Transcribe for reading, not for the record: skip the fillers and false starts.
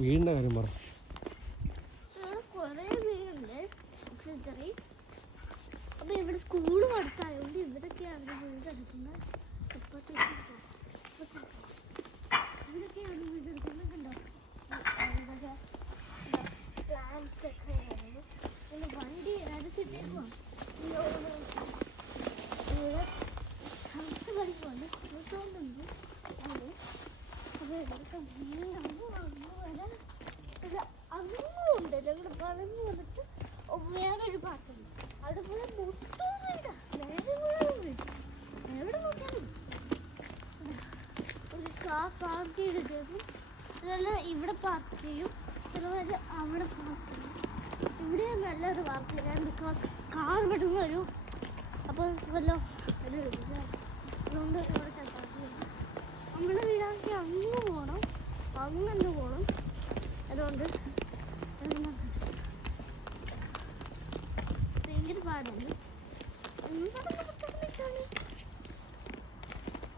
വീടിന്റെ കാര്യം പറ. കൊറേ വീടുണ്ട്. അപ്പൊ ഇവിടെ സ്കൂള് അടുത്തായോണ്ട് ഇവിടൊക്കെയാണ് വീട് എടുക്കുന്നത്. ഇവിടൊക്കെയാണ് വീട് എടുക്കുന്നത്. കണ്ടോ പ്ലാന്റ്സ് ഒക്കെ പിന്നെ വണ്ടി അടച്ചിട്ടേക്കുവാ. ഇവിടെ ഹൗസ് കളിക്കുവാണ്. തോന്നുന്നുണ്ട് അപ്പൊ ഇവിടുത്തെ അങ്ങുണ്ട്. ഞങ്ങൾ വളർന്നു വന്നിട്ട് വേറൊരു പാട്ടുണ്ട്. അതുപോലെ മൊത്തം വീടാ. വേറെ വീട് എവിടെ നോക്കിയാലും ഒരു കാർ പാർക്ക് ചെയ്തിട്ടേക്കും. ഇതെല്ലാം ഇവിടെ പാർക്ക് ചെയ്യും. അതുപോലെ അവിടെ പാർക്ക് ചെയ്യും. ഇവിടെ നല്ലത് പാർക്ക് ചെയ്യാൻ. ബിക്കോസ് കാർ വിടുന്ന ഒരു അപ്പോൾ വല്ലോ അതുകൊണ്ട് ഇവിടെ പാർക്ക് ചെയ്യും. നമ്മുടെ വീടാണെങ്കിൽ അങ്ങ് പോകണം, അങ്ങനെ പോകണം. അതുകൊണ്ട് ഭയങ്കര പാടാണ്.